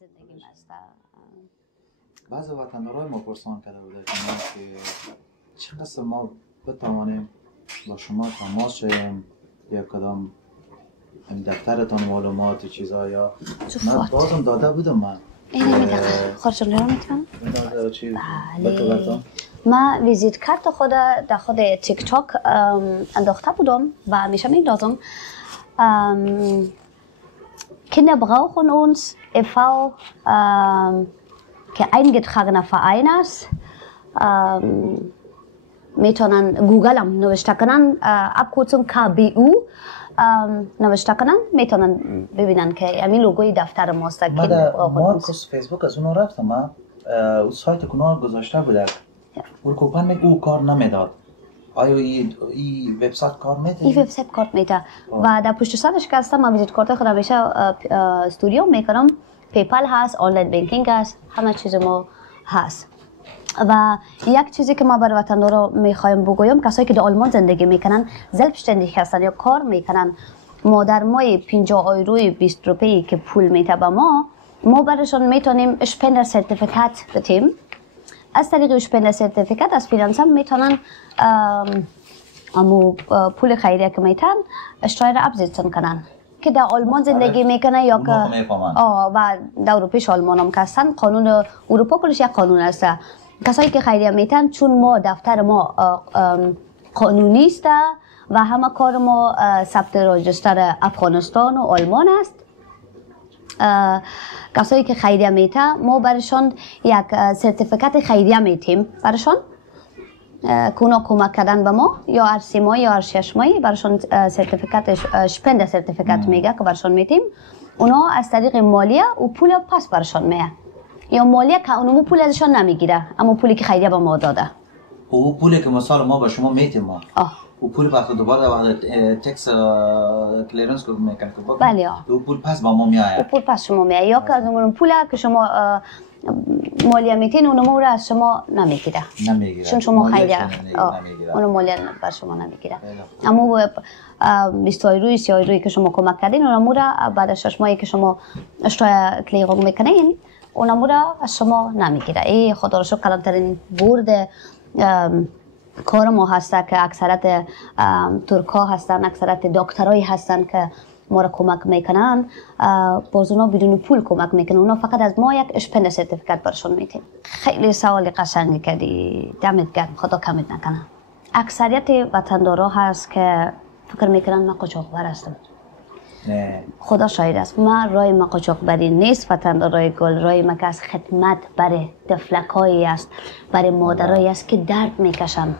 زندگیم است. بعضی وطندارای ما پرسان کرده بوده که چقدر ما بتوانیم با شما تماس شویم یا کدام دفترتان معلومات چیزا یا من بازم داده بودم من اینه میدقه خودشون رو میتونم؟ بله ما ویزیت کارت خود در خود تیک تاک انداخته بودم و همیشه میندازم Kinder brauchen uns e.V. eingetragener Verein است میتونن گوگل هم نوشته کنن ابکوتون KBU نوشته کنن میتونن ببینن که همین لوگوی دفتر ماست که ما فیسبوک از اونو رفتم من اون سایت کنار گذاشته بوده اون کوپن میگو کار نمیداد آیا این وبسایت کار میده؟ این وبسایت کار میده و در پشت سرش که هستم من ویزیت کارت خودم میشه استودیو میکنم پیپال هست آنلاین بانکینگ هست همه چیز ما هست و یک چیزی که ما برای وطندارا میخوایم بگویم کسایی که در آلمان زندگی میکنن selbstständig هستن یا کار میکنن ما در ماه 50 یوروی 20 روپیی که پول میده به ما برایشان میتونیم اشپندر سرتیفیکات بدیم از طریق اشپندر سرتیفیکات از فینانس هم میتونن امو پول خیریه که میتن اشترایر ابزیتن کنن که در آلمان زندگی میکنه یا که و در اروپیش آلمان هم هستن قانون اروپا کلش یک قانون است کسایی که خیریه میتن چون ما دفتر ما قانونی است و همه کار ما ثبت راجستر افغانستان و آلمان است کسایی که خیریه میته ما برشان یک سرتیفیکات خیریه میتیم برشان کونا کمک کردن به ما یا هر 3 ماه یا هر 6 ماه برشان سرتیفیکات شپند سرتیفیکات میگه که برشان میتیم اونا از طریق مالیه و پول پس برشان میه یا مالیه که اونمو پول ازشان نمیگیره اما پولی که خیریه به ما داده او پولی که مثلا ما به شما میتیم ما او پول وقت دوباره وقت تکس کلیرنس رو میکنه بله او پول پس با ما میآید او پول پس شما میآید یا که از اون پول که شما مالیه میتین اونمو رو از شما نمیگیره چون شما خیریه اونو مالیه بر شما نمیگیره اما 20 یوروی 30 یورویی که شما کمک کردین اونمو رو بعد از 6 ماهی که شما اشتراک کلیرنس میکنین اونمو رو از شما نمیگیره این خدا رو شکر کلانترین برد کار ما هسته که اکثرت ترکا هستن اکثرت دکترایی هستن که ما را کمک میکنن باز اونا بدون پول کمک میکنن اونا فقط از ما یک اشپند سرتیفیکات برشون میتیم خیلی سوال قشنگی کردی دمت گرم خدا کمت نکنه اکثریت وطندارا هست که فکر میکنن من قاچاقبر هستم نه خدا شاهد است من رای ما قاچاقبری نیست وطندارای گل رای ما که از خدمت برای طفلکایی است برای مادرایی است که درد میکشن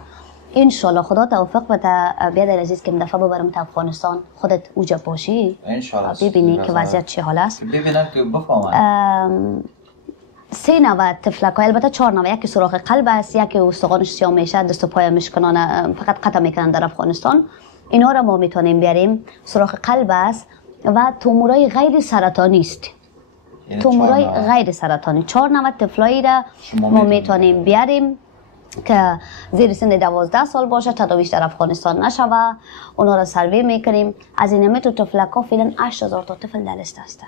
انشالله خدا توفیق بده بیادر عزیز که دفعه ببرم تا افغانستان خودت اوجا باشی انشالله ببینی که وضعیت چی حال است ببینم که بفهمم 3 نوع طفلکای البته 4 نوع یکی سوراخ قلب است یکی استخوانش سیاه میشه دست و پای میشکنن فقط قطع میکنن در افغانستان اینا را ما میتونیم بیاریم سوراخ قلب است و تومورای غیر سرطانی است تومورای غیر سرطانی 4 نوع طفلایی را ما میتونیم بیاریم که زیر سن 12 سال باشه تداویش در افغانستان نشوه اونا را سروی میکنیم از این همه تو طفلکا فعلا 8000 تا طفل در لیست هسته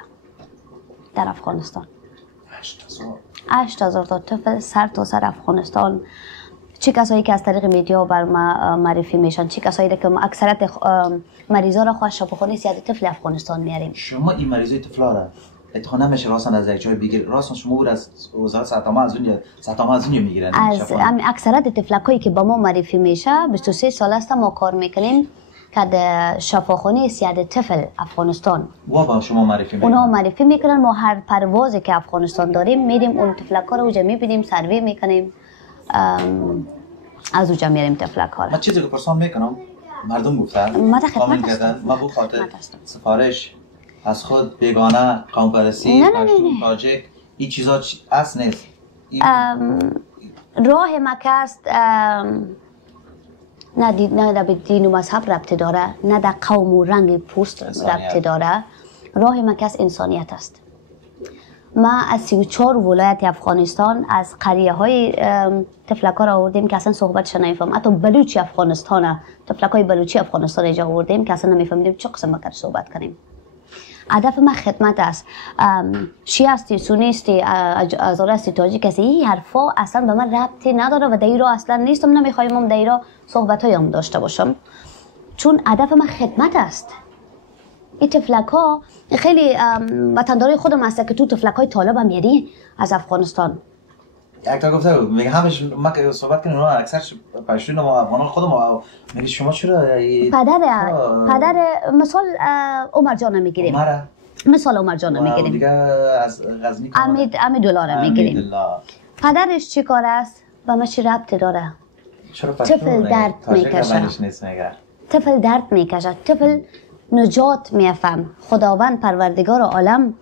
در افغانستان 8000 تا طفل سر تا سر افغانستان چه کسایی که از طریق میدیا بر ما معرفی میشن چه کسایی که اکثرت مریضا را خواهش شفاخانه سیاد طفل افغانستان میاریم شما این مریضای طفلا را اتخا نمیشه راستن از یک جای بگیر راستن شما او از وزارت سرطان از اونجا میگیرن از اکثرت طفلکایی که با ما معرفی میشه 23 سال است ما کار میکنیم که در شفاخانه سیاد طفل افغانستان و با شما معرفی میکنن اونا معرفی میکنن ما هر پروازی که افغانستان داریم میریم اون طفلکا رو اونجا میبینیم سروی میکنیم از اونجا میاریم طفلکا رو من چیزی که پرسان میکنم مردم گفتن کامنت کردن ما بو خاطر سفارش از خود بیگانه قوم پرستی پشتون تاجیک این چیزا اصل نیست راه مکه است نه به دین و مذهب ربط داره نه در قوم و رنگ پوست ربط داره راه مکه است انسانیت است ما از 34 ولایت افغانستان از قریه های طفلکا را آوردیم که اصلا صحبتش نمیفهم حتی بلوچی افغانستان طفلکای بلوچی افغانستان اینجا آوردیم که اصلا نمیفهمیدیم چه قسم بکر صحبت کنیم هدف من خدمت است. شیعه هستی، سنی هستی، هزاره هستی، تاجیک هستی، این حرفا اصلا به من ربطی نداره و در را اصلا نیستم، نمیخوایم در را صحبت هایم داشته باشم، چون هدف من خدمت است. این تفلک ها خیلی وطنداری خودم هست که تو تفلک های طالب هم میری از افغانستان. یک تا گفته بود میگه همش ما که صحبت کنیم اونا اکثر پشتون ما افغانان خودم میگه شما چرا پدر مثال عمر جان میگیریم، مثال عمر جان میگیریم دیگه از غزنی امیدالله میگیریم. پدرش چی کار است و ما چی ربطی داره؟ طفل درد میکشه، طفل درد میکشه، طفل نجات میفهم. خداوند پروردگار عالم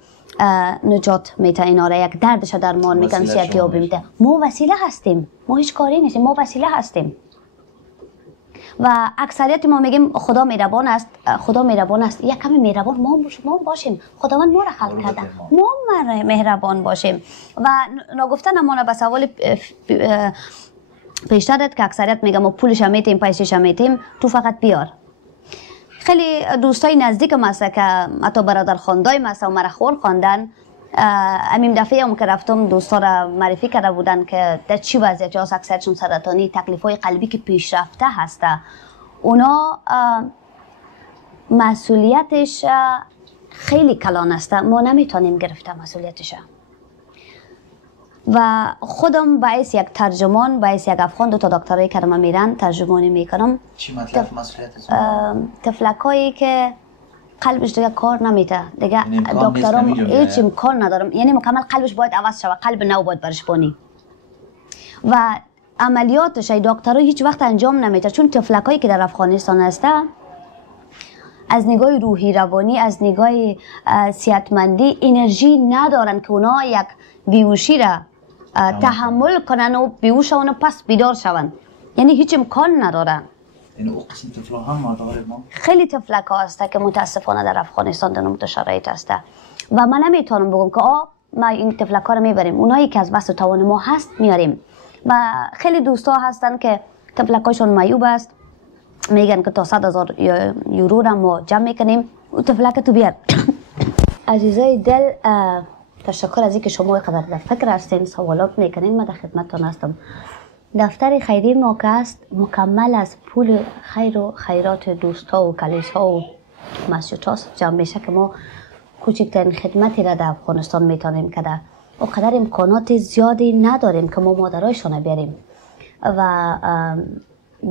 نجات میته اینا را، یک دردش درمان میکنه، صحتیابی میده. ما وسیله هستیم، ما هیچ کاری نیستیم، ما وسیله هستیم. و اکثریت ما میگیم خدا مهربان است، خدا مهربان است. یک کمی مهربان ما باشیم. خداوند ما را خلق کرده، ما مهربان باشیم. و نگفتن امانه به سوال پیشترت که اکثریت میگم ما پولش هم میتیم، پیسش هم میتیم، تو فقط بیار. خیلی دوستای نزدیکم هست که حتی برادر خواندایم هست و مرا خور خواندن. امیم دفعه هم که رفتم دوستا را معرفی کرده بودن که در چی وضعیت هست، اکثرشون سرطانی، تکلیف‌های قلبی که پیشرفته هسته. اونا مسئولیتش خیلی کلان است، ما نمیتونیم گرفته مسئولیتش. و خودم باعث یک ترجمان، باعث یک افغان، 2 تا دکترایی که من میرن ترجمانی میکنم. چی مطلب مسئولیتش؟ تفلکایی که قلبش دیگه کار نمیده، دیگه دکترام هیچ امکان ندارم، یعنی مکمل قلبش باید عوض شود، قلب نو باید برش بانی و عملیاتش ای دکترها هیچ وقت انجام نمیده، چون تفلکایی که در افغانستان هسته از نگاه روحی روانی، از نگاه صحتمندی انرژی ندارن که اونا یک بیهوشی را تحمل کنن و بیهوش شون و پس بیدار شون، یعنی هیچ امکان ندارن. یعنی او قسم تفلک ها ما داره ما خیلی تفلک ها هسته که متاسفانه در افغانستان در نمت شرایط هسته و من نمیتونم بگم که ما این تفلک ها رو میبریم، اونایی که از وسط توان ما هست میاریم. و خیلی دوستا هستن که تفلک هایشون معیوب است، میگن که تا 100,000 یورو را ما جمع میکنیم، او تفلک تو بیار. عزیزای دل، تشکر از اینکه شما قدر در فکر هستین، سوالات میکنین، من در خدمتتون هستم. دفتر خیری ما که است مکمل از پول خیر و خیرات دوستا و کلیسا و مسجد هاست جمع میشه که ما کوچکترین خدمتی را در افغانستان میتونیم که و قدر امکانات زیادی نداریم که ما مادرایشان بیاریم و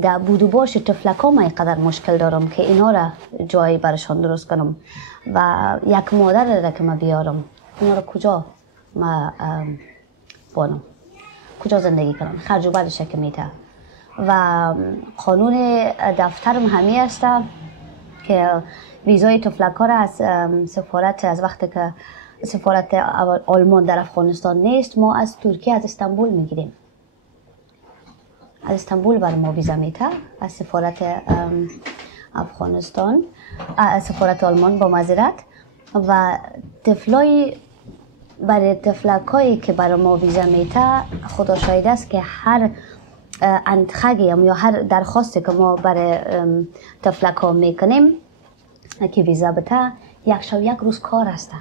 در بود و باش تفلک ها من قدر مشکل دارم که اینا را جایی برشان درست کنم و یک مادر را که من بیارم اینا را کجا ما بانم، کجا زندگی کنم، خرج و برش که میته. و قانون دفترم همی است که ویزای تفلک ها را از سفارت، از وقتی که سفارت آلمان در افغانستان نیست، ما از ترکیه، از استانبول میگیریم. از استانبول برای ما ویزا میته، از سفارت افغانستان، از سفارت آلمان با معذرت. و طفلای برای تفلکایی که برای ما ویزا میته، خدا شاهد است که هر انتخابی یا هر درخواستی که ما برای تفلک ها میکنیم که ویزا بده، یک شب یک روز کار هسته.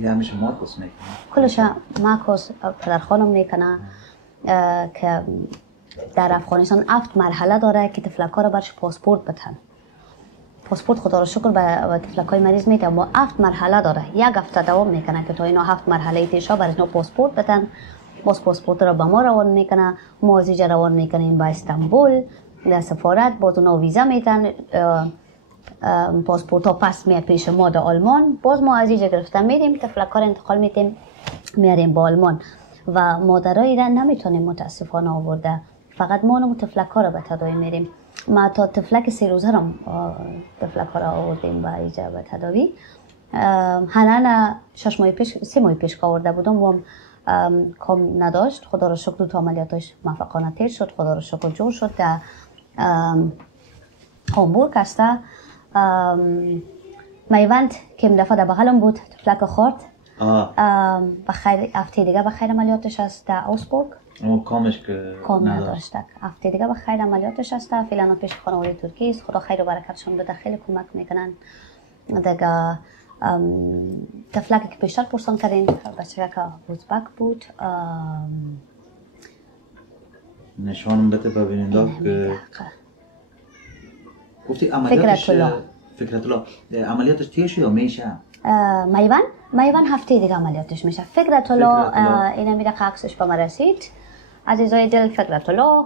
یه همیشه مارکوس میکنه؟ کلش مارکوس پدرخانم میکنه که در افغانستان 7 مرحله داره که تفلک ها رو برش پاسپورت بتن. پاسپورت خدا رو شکر به تفلک های مریض میده، اما 7 مرحله داره، یک هفته دوام میکنه که تا اینا 7 مرحله تیشا برش پاسپورت بتن. باز پاسپورت رو به ما روان میکنه، ما از اینجا روان میکنیم به استانبول، در سفارت باز اونا ویزا میتن، پاسپورت ها پس میاد پیش ما در آلمان، باز ما از اینجا گرفتن میدیم، تفلک ها رو انتقال میدیم میاریم با آلمان. و مادرایی را نمیتونیم متاسفانه آورده، فقط ما نمو تفلک ها رو به تداوی میریم. ما تا تفلک 3 روزه هم تفلک ها رو آوردیم به اینجا به تداوی. حالا 6 ماه پیش 3 ماه پیش آورده بودم و کام نداشت، خدا رو شکر 2 تا عملیاتش موفقانه تیر شد، خدا رو شکر جور شد. در هامبورگ هسته میوند که این دفعه در بغلم بود، تفلک خورد. بخیر هفته دیگه بخیر عملیاتش است در اوسبورگ. اما کامش که کام نداشته، هفته دیگه بخیر عملیاتش است. فعلا پیش خانواده ترکی است، خدا خیر و برکتشون بده، خیلی کمک میکنن. دیگه تفلکی که بیشتر پرسان کردین بچه که ازبک بود نشانم بده ببینید که گفتی عملیاتش فکرت الله عملیاتش تیشه یا میشه میوان هفته دیگه عملیاتش میشه فکرت الله اینا میره که عکسش به ما رسید عزیزای دل فکرت الله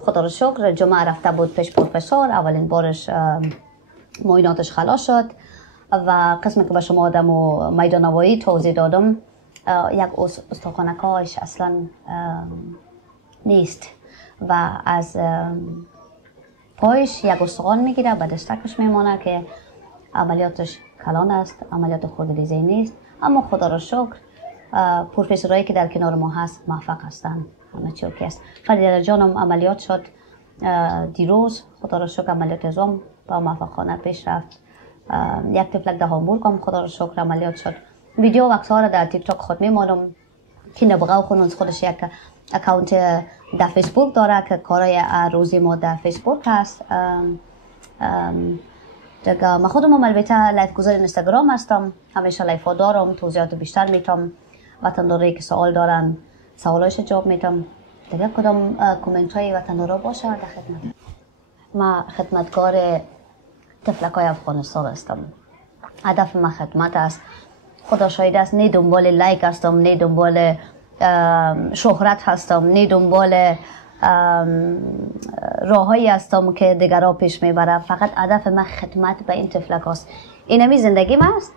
خدا رو شکر جمعه رفته بود پیش پروفسور اولین بارش معایناتش خلاص شد و قسمی که به شما آدم و میدانوایی توضیح دادم یک استخوانکاش اصلا نیست و از پایش یک استخوان میگیره به دستکش میمانه که عملیاتش کلان است عملیات خودریزی نیست اما خدا رو شکر پروفسورایی که در کنار ما هست موفق هستند همه چی اوکی است فرید جانم عملیات شد دیروز خدا رو شکر عملیات عظام با موفقانه پیش رفت یک تفلک در هامبورگ هم خدا رو شکر عملیات شد ویدیو و عکس‌ها را در تیک تاک خود میمانم که نبغه خونون خودش یک اکاونت در فیسبوک داره که کارای روزی ما در فیسبوک هست دیگه من خودم البته لایف گذار اینستاگرام هستم همیشه لایف دارم توضیحات بیشتر میتم وطنداری که سوال دارن سوالایش جواب میتم دیگه کدام کامنت های وطندارا باشه در خدمت ما خدمتگار تفلکای افغانستان هستم هدف من خدمت است خدا شاید است نه دنبال لایک هستم نه دنبال شهرت هستم نه دنبال راههایی هستم که دیگرها پیش میبره فقط هدف من خدمت به این تفلک هست اینمی زندگیم است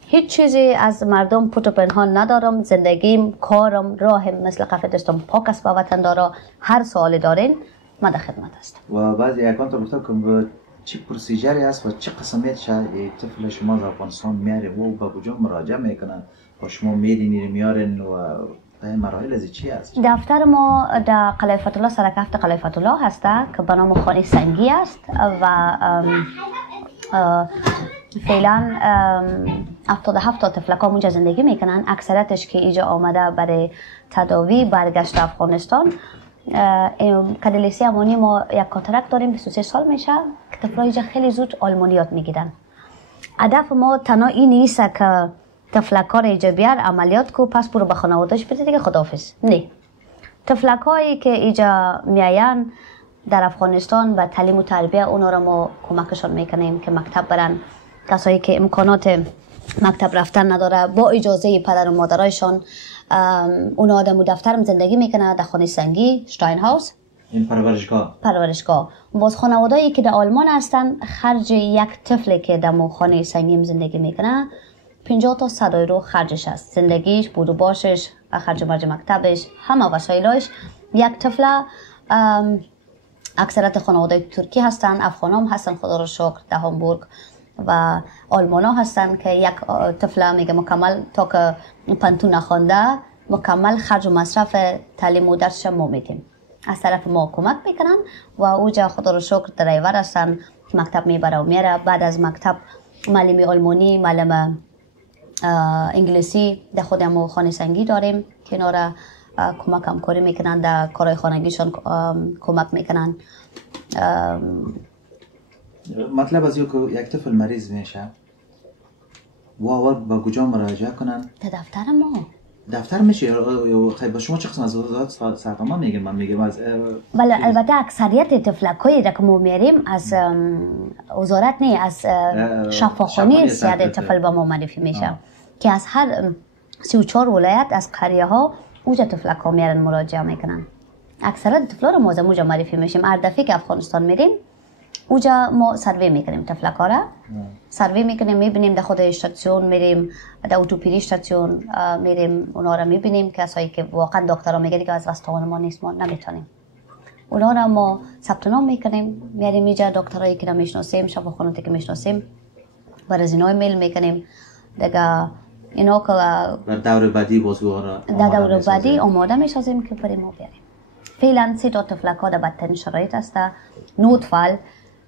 هیچ چیزی از مردم پوت و پنهان ندارم زندگیم کارم راهم مثل قفل دستم پاک است با وطن دارا هر سوالی دارین من در خدمت هستم و بعضی اکانت رو که چی پروسیجری هست و چه قسمیت شاید طفل شما از افغانستان میاره و با کجا مراجعه میکنن و شما میدینی میارن و مراحل از چی هست؟ دفتر ما در قلعه فتح الله سرکفت قلعه فتح الله هست که به نام خانه سنگی است و فعلا 77 تا تفلک اونجا زندگی میکنن اکثرتش که اینجا آمده برای تداوی برگشت افغانستان کدلیسی امانی ما یک کاترک داریم 23 سال میشه که تفلای اینجا خیلی زود آلمانیات میگیرن هدف ما تنها این نیست که تفلکار اینجا بیار عملیات کو پس برو به خانواده‌اش بده دیگه خداحافظ نه تفلکایی که اینجا میاین در افغانستان و تعلیم و تربیه اونا را ما کمکشان میکنیم که مکتب برن کسایی که امکانات مکتب رفتن نداره با اجازه پدر و مادرایشان اونا آدم و دفترم زندگی میکنه در خانه سنگی شتاین هاوس این پرورشگاه باز خانوادهایی که در آلمان هستن خرج یک طفلی که در خانه سنگیم زندگی میکنه 50 تا 100 یورو خرجش است زندگیش بود و باشش و خرج مرج مکتبش همه وسایلش یک طفل اکثرت خانواده ترکی هستن افغان هم هستن خدا رو شکر در هامبورگ و آلمان ها هستن که یک طفل میگه مکمل تا که پنتون نخونده مکمل خرج و مصرف تعلیم و درسش ما میدیم از طرف ما کمک میکنن و اوجا خدا رو شکر درایور هستن که مکتب میبره و میره بعد از مکتب معلم آلمانی معلم انگلیسی در خودمون خانه سنگی داریم که اینا را کمک همکاری میکنن در کارهای خانگیشان کمک میکنن مطلب از که یک طفل مریض میشه و با کجا مراجعه کنن؟ در دفتر ما دفتر میشه خیلی با شما چه قسم از وزارت سرطان میگم من میگم از بله البته اکثریت تفلکایی که ما میاریم از وزارت نه از شفاخانه سیاده طفل با ما معرفی میشه که از هر 34 ولایت از قریه ها اوجا تفلک ها میارن مراجعه میکنن اکثرت طفلا رو ما اوجا معرفی میشیم هر دفعه که افغانستان میریم اوجا ما سروی میکنیم تفلک ها را سروی میکنیم میبینیم در خود اشتاسیون میریم در اتوپیری اشتاسیون میریم اونا را میبینیم کسایی که واقعا دکترها میگه که از واسطان ما نیست ما نمیتونیم اونا را ما ثبت نام میکنیم میاریم اینجا دکترایی که میشناسیم شفاخانه‌ای که میشناسیم برای اینا ایمیل میکنیم دیگه اینا که در دور بعدی بازگوها در دور بعدی آماده میسازیم که بریم ما بیاریم فعلا 3 تا تفلک ها در بدترین شرایط است نوتفال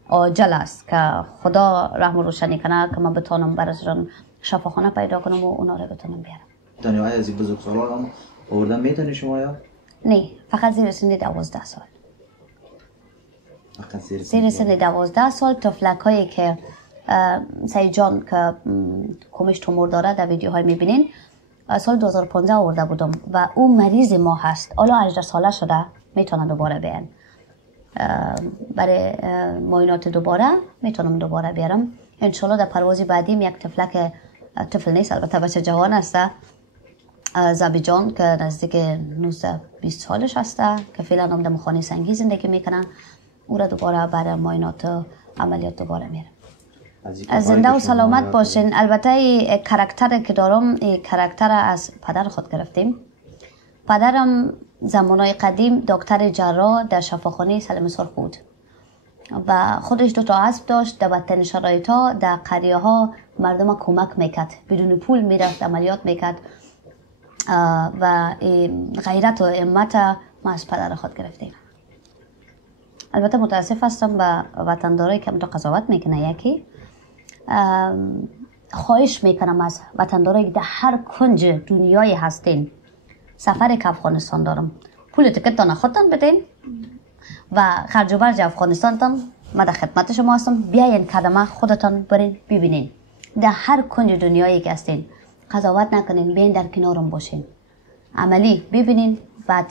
عاجل است که خدا رحم و روشنی کنه که من بتونم براشون شفاخانه پیدا کنم و اونا رو بتونم بیارم دنیای از این بزرگسالان هم آوردن میتونی شما یا؟ نه فقط زیر سن 12 سال فقط زیر سن 12 سال تفلک هایی که سعید جان که کمش تومور داره در ویدیوهای میبینین سال 2015 آورده بودم و او مریض ما هست، حالا 18 ساله شده، میتونه دوباره بیان برای معاینات دوباره، میتونم دوباره بیارم انشالله. در پروازی بعدیم یک طفلک، طفل نیست البته، بچه جوان است، زبی جان که نزدیک 19-20 سالش هست که فعلا هم در مخانه سنگی زندگی میکنن، او را دوباره برای معاینات و عملیات دوباره میرم. زنده و سلامت باشین. البته این کاراکتر که دارم، این کاراکتر از پدر خود گرفتیم. پدرم زمانهای قدیم دکتر جراح در شفاخانه سلیم سرخ بود و خودش 2 تا اسب داشت. در بدترین شرایط ها در قریه ها مردم کمک میکرد، بدون پول میرفت عملیات میکرد و غیرت و همت ما از پدر خود گرفتیم. البته متاسف هستم به وطندارایی که همونطور قضاوت میکنه. یکی خواهش میکنم از وطندارایی در هر کنج دنیای هستین، سفر که افغانستان دارم، پول تکتان خودتان بدین و خرج و برج افغانستانتان ما در خدمت شما هستم. بیاین کدمه خودتان برین ببینین در هر کنج دنیایی که هستین، قضاوت نکنین، بیاین در کنارم باشین، عملی ببینین بعد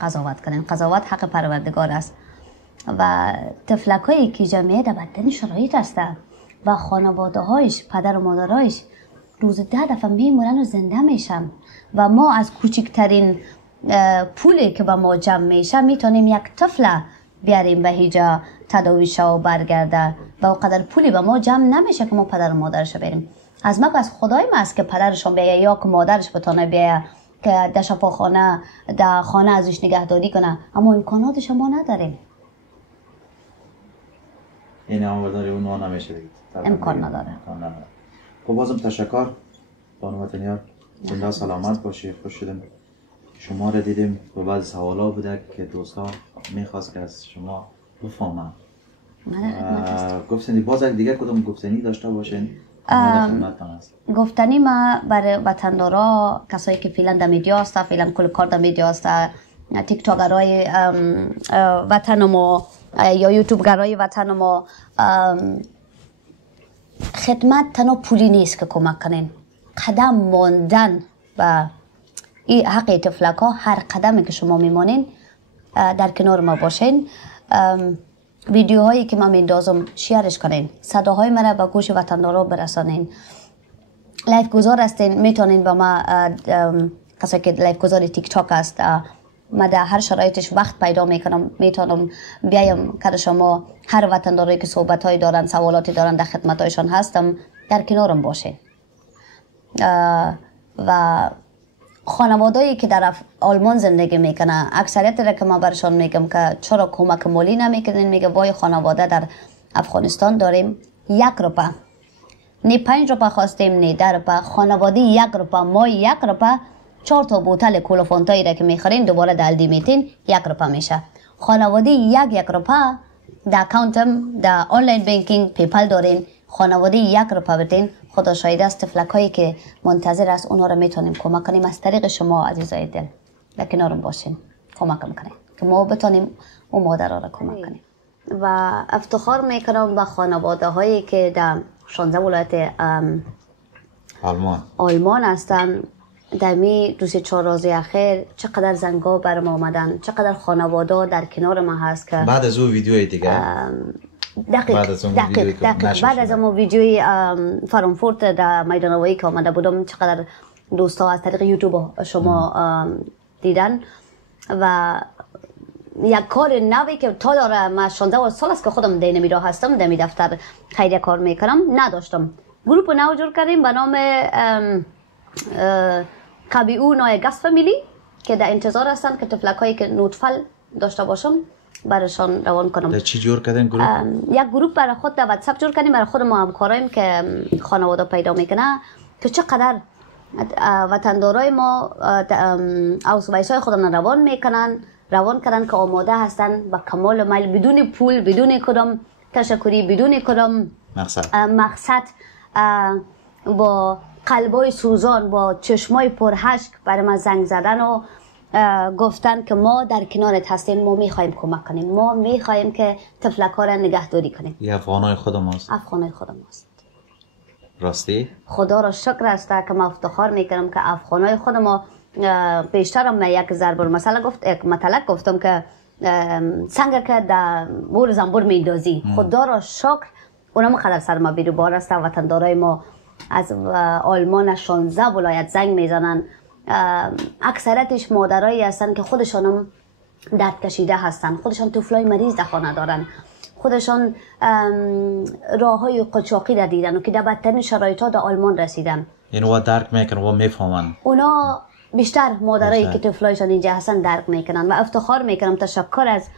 قضاوت کنین. قضاوت حق پروردگار است و طفلکایی که جمعیت در بدترین شرایط هستند و خانواده هایش، پدر و مادرهایش روز 10 دفعه میمونن و زنده میشن و ما از کوچکترین پولی که با ما جمع میشه میتونیم یک طفل بیاریم به هیجا تداوی شه و برگرده و اونقدر پولی به ما جمع نمیشه که ما پدر و مادرش بریم. از ما از خدای ما است که پدرشون بیایه یا که مادرش بتونه بیایه که در شفاخانه در خانه ازش نگهداری کنه، اما امکاناتش ما نداریم. این آمرداری اون نمیشه بگید، امکان نداره. خب بازم تشکر بانو وطنیار، زنده سلامت باشی. خوش شدم شما را دیدیم و بعض سوالا بوده که دوستا میخواست که از شما بفهمم. گفتنی باز دیگه کدوم گفتنی داشته باشین؟ گفتنی ما برای وطندارا، کسایی که فعلا در میدیا هستن، فعلا کل کار در میدیا هستن، تیک تاکرای وطن ما یا یوتیوبگرای وطن ما، خدمت تنها پولی نیست که کمک کنین، قدم ماندن و این حق طفلک ها، هر قدمی که شما میمانین در کنار ما باشین. ویدیوهایی که من میندازم شیرش کنین، صداهای مرا به گوش وطندارا برسانین. لایف گذار هستین، میتونین با ما، کسایی که لایف گذار تیک تاک است، ما در هر شرایطش وقت پیدا میکنم، میتونم بیایم که شما هر وطنداری که صحبت‌هایی دارن، سوالاتی دارن، در خدمتایشان هستم، در کنارم باشه. و خانواده‌ای که در آلمان زندگی میکنه، اکثریت را که ما برشان میگم که چرا کمک مالی نمیکنین، میگه وای خانواده در افغانستان داریم 1 روپه، نه 5 روپه خواستیم، نه 10 روپه، خانواده 1 روپه، ما 1 روپه 4 تا بوتل کولافانتایی را که میخورین دوباره دلدی میتین 1 روپه میشه. خانواده 1 روپه در اکانتم در آنلاین بانکینگ پیپل دارین، خانواده 1 روپه بتین، خدا شاهد است طفلکایی که منتظر است اونها رو میتونیم کمک کنیم از طریق شما عزیزای دل. در کنارم باشین، کمکم کنین که ما بتونیم اون مادرها را کمک کنیم. و افتخار میکنم به خانواده هایی که در 16 ولایت آلمان هستن. در می 2-4 روز اخیر چقدر زنگا برام آمدن، چقدر خانواده در کنار ما هست که بعد از اون ویدیوی دیگه دقیق بعد از اون ویدیوی فرانکفورت در میدان هوایی که آمده بودم، چقدر دوستا از طریق یوتیوب شما دیدن و یک کار نوی که تا داره ما 16 سال است که خودم در نمیرا هستم، در می دفتر خیریه کار میکنم، نداشتم. گروپ نو جور کردیم به نام KBU نای گست فامیلی که در انتظار هستن که طفلکایی که نوتفل داشته باشم برایشان روان کنم. در چی جور کردین گروپ؟ یک گروپ برای خود در واتساپ جور کردیم، برای خود ما همکارایم که خانواده پیدا میکنه که چقدر وطندارای ما اوسوایسای خودم روان کردن که آماده هستن با کمال میل، بدون پول، بدون کدام تشکری، بدون کدام مقصد، با قلبای سوزان، با چشمای پرهشک برای ما زنگ زدن و گفتن که ما در کنارت هستیم، ما میخوایم کمک کنیم، ما میخوایم که طفلک‌ها را نگهداری کنیم. این افغانای خود ماست. افغانای خود ماست. راستی؟ خدا را شکر است که ما افتخار میکنم که افغانای خود ما بیشترم یک ضرب المثل یک مطلق گفتم که سنگ که در بور زنبور میندازی. خدا را شکر اونم قدر سر ما بیروبار است. وطندارای ما از آلمان 16 ولایت زنگ میزنن. اکثرتش مادرایی هستن که خودشانم درد کشیده هستن، خودشان طفلای مریض در خانه دارن، خودشان راههای قاچاقی را دیدن و که در بدترین شرایط ها در آلمان رسیدن. یعنی و درک میکنن و میفهمن. اونا بیشتر مادرایی که طفلایشان اینجا هستن درک میکنن و افتخار میکنم. تشکر از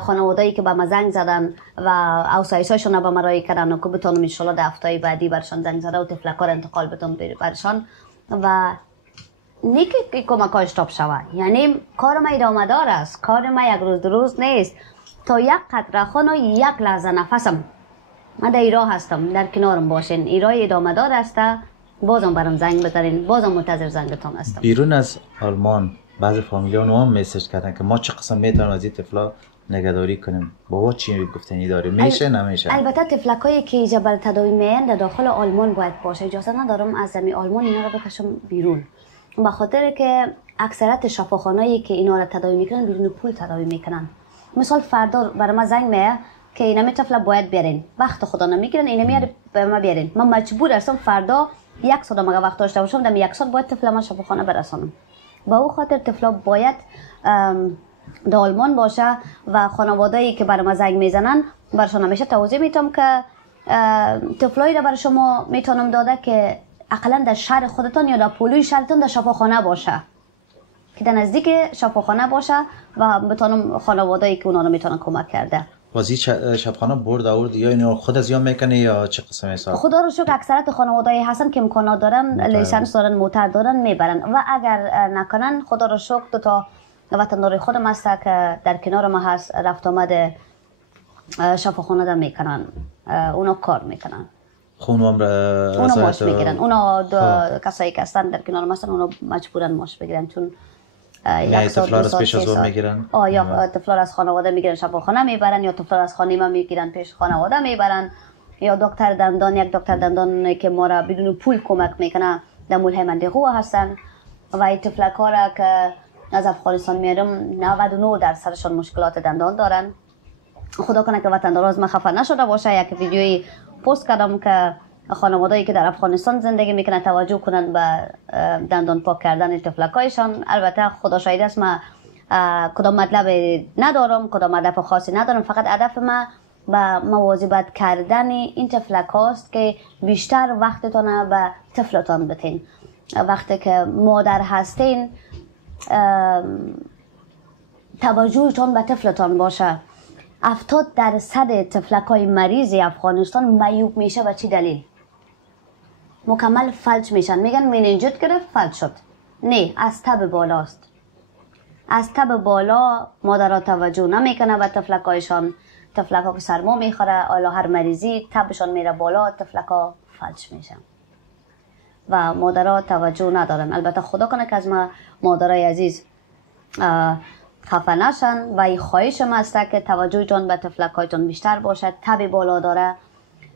خانواده‌ای که به ما زنگ زدن و اوسایشاشون به ما رای کردن و که بتونم ان شاء الله در هفته بعدی برشان زنگ زده و طفلکار انتقال بدم برشان و نیکی که کمک استاپ شود. یعنی کار ما ادامه دار است، کار ما یک روز دو روز نیست. تا یک قطره خون و یک لحظه نفسم من در ایران هستم، در کنارم باشین. ایران ادامه دار است، بازم برام زنگ بزنین، بازم منتظر زنگتون هستم. بیرون از آلمان بعضی فامیلیان هم مسیج کردن که ما چه قسم میتونیم از این طفلا نگهداری کنیم. بابا چی گفتنی داری؟ میشه نمیشه؟ البته طفلکایی که اینجا برای تداوی میان در داخل آلمان باید باشه. اجازه ندارم از زمین آلمان اینا رو بکشم بیرون، به خاطر که اکثرت شفاخانه‌ای که اینا رو تداوی میکنن بدون پول تداوی میکنن. مثال فردا برای ما زنگ میاد که اینا طفلا باید بیارین، وقت خدا نمیگیرن، اینا میاد به ما بیارین. من مجبور هستم فردا یک ساعت مگه وقت داشته باشم، در یک ساعت باید طفل ما شفاخانه برسانم. با او خاطر طفلا باید در آلمان باشه و خانواده‌ای که برای ما زنگ میزنن برشون همیشه توضیح میتم که طفلایی رو برای شما میتونم داده که اقلا در شهر خودتان یا در پولوی شهرتان در شفاخانه باشه، که در نزدیک شفاخانه باشه و بتونم خانواده‌ای که اونا رو میتونن کمک کرده. واسه شفاخانه برد آورد یا اینو خود از یا میکنه یا چه قسم حساب؟ خدا رو شکر اکثرت خانواده‌ای هستن که امکانات دارن، لیسانس دارن، موتر دارن، میبرن و اگر نکنن خدا رو شکر دو تا وطندار خودم هست که در کنار ما هست، رفت آمد شفاخانه دا میکنن، اونا کار میکنن. خونم اونا ماش میگیرن. اونا کسایی که هستن در کنار ما هستن اونا مجبورن ماش بگیرن، چون یک سال دو سال پیش از اون میگیرن. یا طفلا از خانواده میگیرن شفاخانه میبرن، یا طفلا از خانه ما میگیرن پیش خانواده میبرن، یا دکتر دندان، یک دکتر دندان که ما را بدون پول کمک میکنه در ملهم اندقو هستن. و این طفلک‌ها را که از افغانستان میارم 99% مشکلات دندان دارن. خدا کنه که وطندار از ما خفه نشده باشه. یک ویدیویی پست کردم که خانواده‌ای که در افغانستان زندگی میکنن توجه کنن به دندان پاک کردن طفلکایشان. البته خدا شاهد است ما کدام مطلب ندارم، کدام هدف خاصی ندارم، فقط هدف ما به مواظبت کردن این طفلکاست که بیشتر وقتتون به طفلتان بتین. وقتی که مادر هستین توجهتون به طفلتان باشه. 70% طفلکای مریض افغانستان معیوب میشه. به چی دلیل؟ مکمل فلج میشن. میگن مننجیت گرفت فلج شد. نه، از تب بالاست. از تب بالا مادرها توجه نمیکنه به طفلکایشان. طفلکا که سرما میخوره، حالا هر مریضی تبشان میره بالا، طفلکا فلج میشن و مادرها توجه ندارن. البته خدا کنه که از ما مادرای عزیز خفه نشن و این خواهشم است که توجهتون به طفلکایتون بیشتر باشه. تب بالا داره،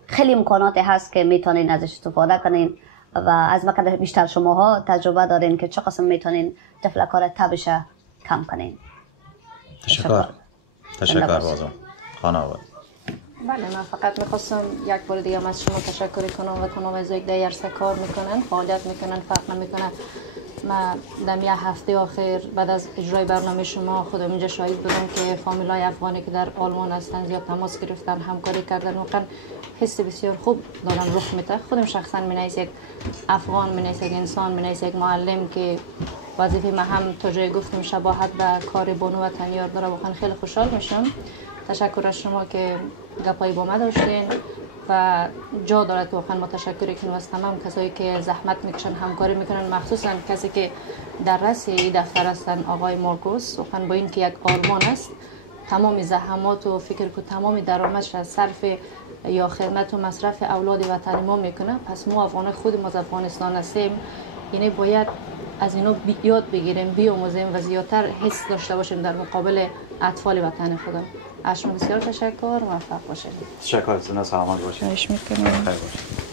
خیلی امکاناتی هست که میتونین ازش استفاده کنین و از ما که بیشتر شماها تجربه دارین که چه قسم میتونین طفلکا را تبش کم کنین. تشکر بازم خانواده. بله، من فقط میخواستم یک بار دیگه از شما تشکر کنم و تمام از یک دیگه کار میکنن، فعالیت میکنن، فرق نمیکنه. من در یه هفته آخر بعد از اجرای برنامه شما خودم اینجا شاهد بودم که فامیلای افغانی که در آلمان هستن زیاد تماس گرفتن، همکاری کردن، واقعا حس بسیار خوب دارن رخ میده. خودم شخصا مینایس یک افغان، مینایس یک انسان، مینایس یک معلم که وظیفه ما هم تا جای گفتم شباهت به کار بانو و تنیار داره. واقعا خیلی خوشحال میشم. تشکر از شما که گپایی با ما داشتین و جا داره که واقعا ما تشکر کنیم از تمام کسایی که زحمت میکشن، همکاری میکنن، مخصوصا کسی که در رأس این دفتر هستن، آقای مارکوس. واقعا با این که یک آلمان است، تمام زحمات و فکر که تمام درآمدش از صرف یا خدمت و مصرف اولاد وطن ما میکنه. پس ما افغان خودم از افغانستان هستیم، یعنی باید از اینو یاد بگیریم، بیاموزیم و زیادتر حس داشته باشیم در مقابل اطفال وطن خودم. از شما بسیار تشکر، موفق باشید. تشکر از سلامت باشید. خواهش می‌کنم. خیر باشید.